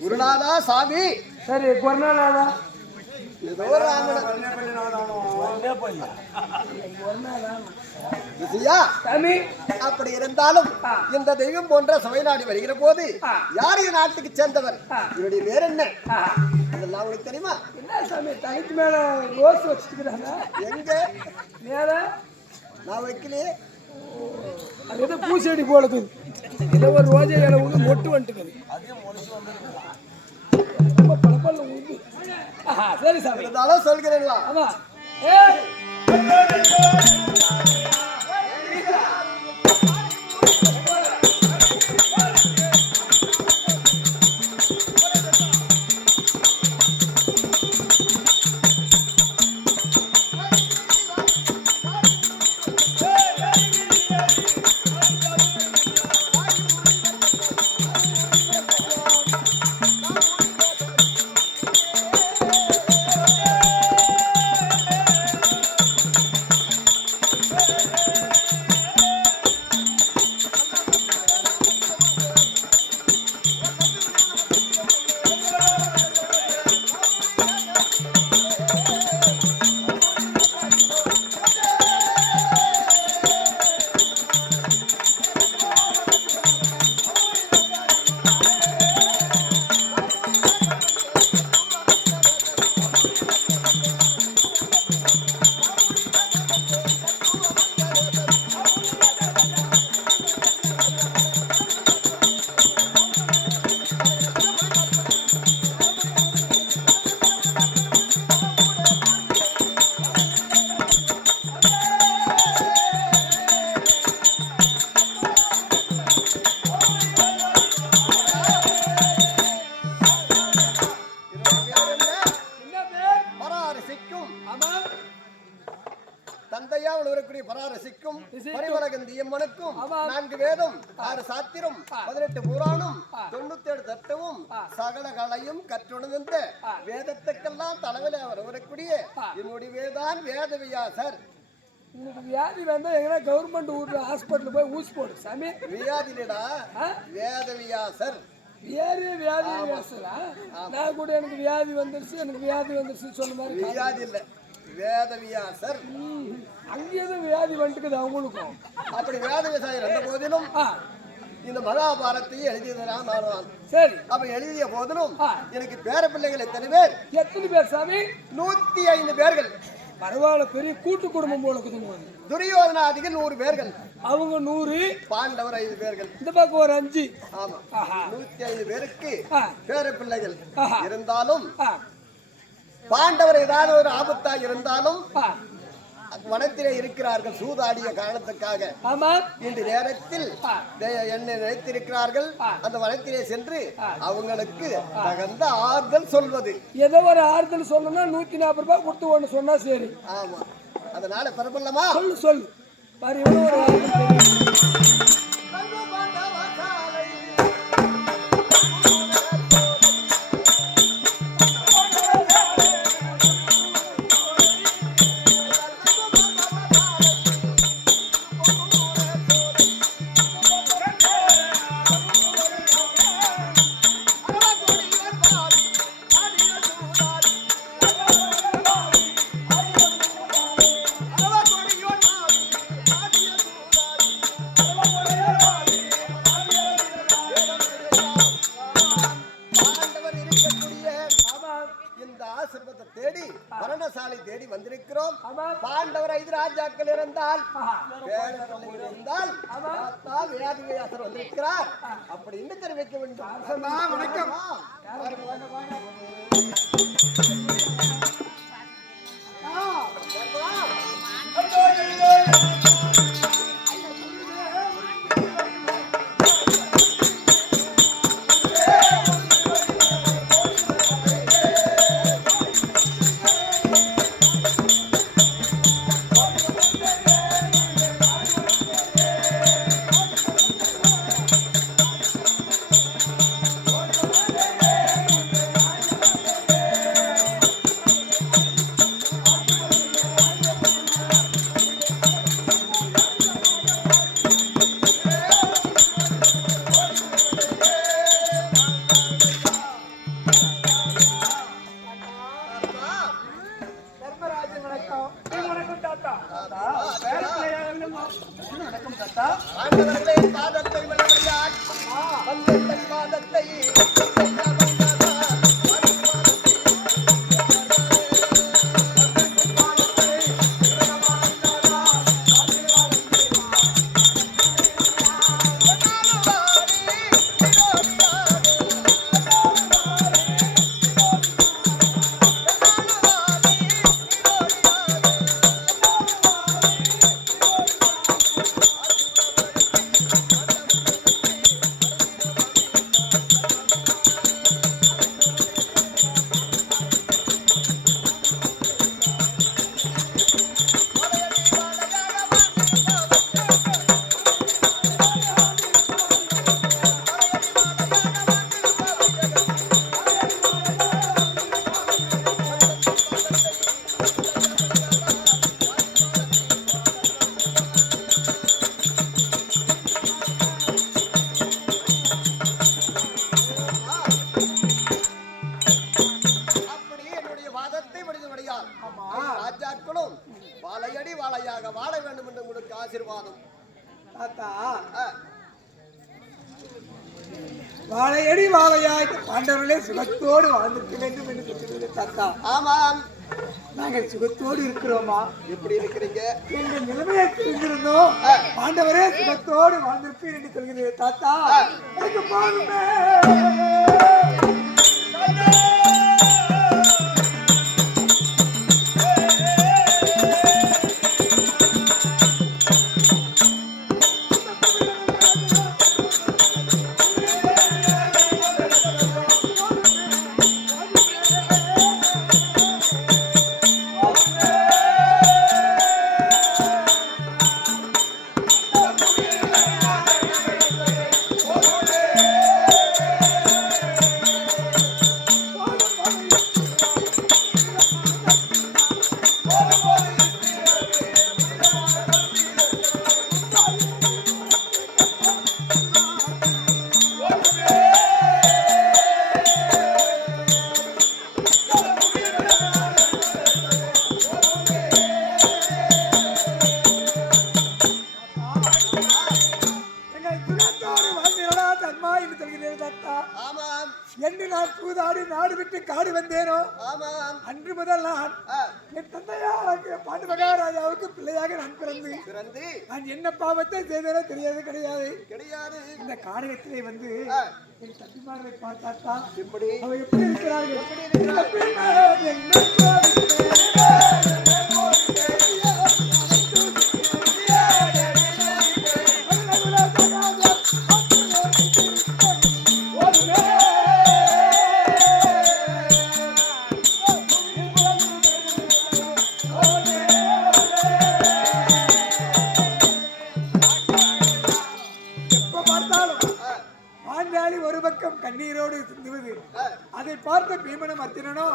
குருநாதா சாமி. சரி குருநாதா அப்படி இருந்தாலும் இந்த தெய்வம் போன்ற சபை நாடி வருகிற போது யார் இந்த நாட்டுக்கு சேர்ந்தவர், இவருடைய பேர் என்ன, அதெல்லாம் உங்களுக்கு தெரியுமா? என்ன சாமி தலைக்கு மேல ரோஸ் வச்சுக்கிறாங்க? எங்க மேல நான் வைக்கலையே, அது ஏதோ பூச்செடி போடுது, ஏதோ ஒரு ரோஜை இலை வந்து மொட்டு வந்துட்டுக்குது. சரி சாமி இருந்தாலும் சொல்கிறேன்ல. ஆமா தந்தையால் வரக்கூடிய பராரசிக்கும் பரிவரகந்தியம்மனுக்கும் 4 வேதம் 6 சாத்திரம் 18 புராணம் 97 தத்துவம் சகல கலையும் கற்றுணர்ந்த வேதத்துக்கெல்லாம் தலைவல வரக்கூடிய என்னுடைய வேதான் வேதவியாசர். உங்களுக்கு வியாதி வந்தா எங்கன்னா கவர்மெண்ட் ஊர்ல ஹாஸ்பிட்டல் போய் ஊசி போடு சாமி. வியாதி இல்லடா, வேதவியாசர். வேறு வியாதி வியாசரா? நான் கூட எனக்கு வியாதி வந்துருச்சு, எனக்கு வியாதி வந்துருச்சு சொன்ன மாதிரி. வியாதி இல்ல, வேதவியாசர். அங்கேயும் வியாதி வந்துக்குது அவங்களுக்கும். அப்படி வேத விவசாயம் இருந்த போதிலும் இந்த மகாபாரத்தையும் எழுதியதான் நான். சரி, அப்ப எழுதிய போதிலும் எனக்கு பேர பிள்ளைகள் எத்தனை பேர்? எத்தனை பேர் சாமி? 105 பேர்கள். பரவாயில்ல, பெரிய கூட்டு குடும்பம் போல இருக்குதுங்க. துரியோதனாதிகள் 100 பேர்கள், அவங்க 100, பாண்டவர் 5 பேர்கள், இந்த பக்கம் ஒரு 5. ஆமா, 105 பேருக்கு பேர பிள்ளைகள் இருந்தாலும் பாண்டவர் ஏதாவது ஒரு ஆபத்தா இருந்தாலும் வனத்திலே இருக்கிறார்கள். சூதாடிய காரணத்துக்காக இந்த நேரத்தில் என்னை நினைத்திருக்கிறார்கள். அந்த வனத்திலே சென்று அவங்களுக்கு தகுந்த ஆறுதல் சொல்வது. ஏதோ ஒரு ஆறுதல் சொல்லணும்னா 140 ரூபாய் கொடுத்து ஒண்ணு சொன்னா சரி. ஆமா, அதனால பரப்பலாமா? சொல்லு சொல்லு பாரு, எவ்வளவு ஒரு ஆறுதல். தேடி வந்திருக்கிறோம். பாண்டவர் 5 ராஜாக்கள் இருந்தால் வேதிவியாசர் வந்திருக்கிறார் அப்படின்னு தெரிவிக்க வேண்டும். வணக்கம். ராஜாக்களும் வாழையடி வாழையாக வாழ வேண்டும் என்று உங்களுக்கு ஆசீர்வாதம். வாழையடி வாழையாக பாண்டவர்களே சுகத்தோடு வாழ்ந்திருக்க வேண்டும் என்று சொல்லுங்கள் தாத்தா. ஆமாம், நாங்கள் சுகத்தோடு இருக்கிறோமா? எப்படி இருக்கிறீங்க? எங்கள் நிலைமையை தெரிந்திருந்தோம். பாண்டவரே சுகத்தோடு வாழ்ந்திருப்பீர் என்று சொல்கிறேன் தாத்தா. எனக்கு போதுமே. சுகத்தோடு வாழ்ந்தீர்களா தன்மா என்று சொல்கிறேன் தாத்தா. ஆமாம் என்று நான் சூதாடி நாடு விட்டு காடு வந்தேனோ ஆமாம் அன்று முதல் நான் என் தந்தையாருக்கு பாண்டு மகாராஜாவுக்கு பிள்ளையாக நான் பிறந்து நான் என்ன பாவத்தை செய்தேனோ தெரியாது கிடையாது. கிடையாது. இந்த காடகத்திலே வந்து என் தம்பிமார்களை பார்த்தாத்தா எப்படி அவ எப்படி இருக்கிறார்கள் எப்ப பார்த்தாலும் பாஞ்சாலி ஒரு பக்கம் கண்ணீரோடு சிந்துவது அதை பார்த்த பீமனும் அர்ஜுனனோ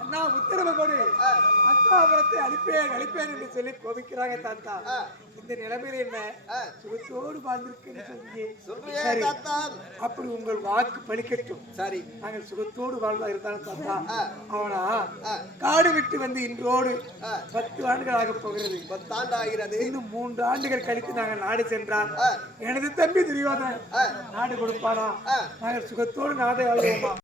அண்ணா உத்தரவு கொடு அக்காபுரத்தை அழிப்பேன் என்று சொல்லி கோபிக்கிறாங்க தாத்தா. இந்த நிலைமையில என்ன சுகத்தோடு வாழ்ந்திருக்கேன் சரி, அப்படி உங்கள் வாக்கு பலிக்கட்டும். சரி நாங்கள் சுகத்தோடு வாழ்வா இருந்தாலும் தாத்தா அவனா காடு விட்டு வந்து இன்றோடு 10 ஆண்டுகள் ஆக போகிறது. 10 ஆண்டு ஆகிறது. இன்னும் 3 ஆண்டுகள் கழித்து நாங்கள் நாடு சென்றால் எனது தம்பி துரியோதனன் நாடு கொடுப்பானா? நாங்கள் சுகத்தோடு நாடே வாழ்வோமா?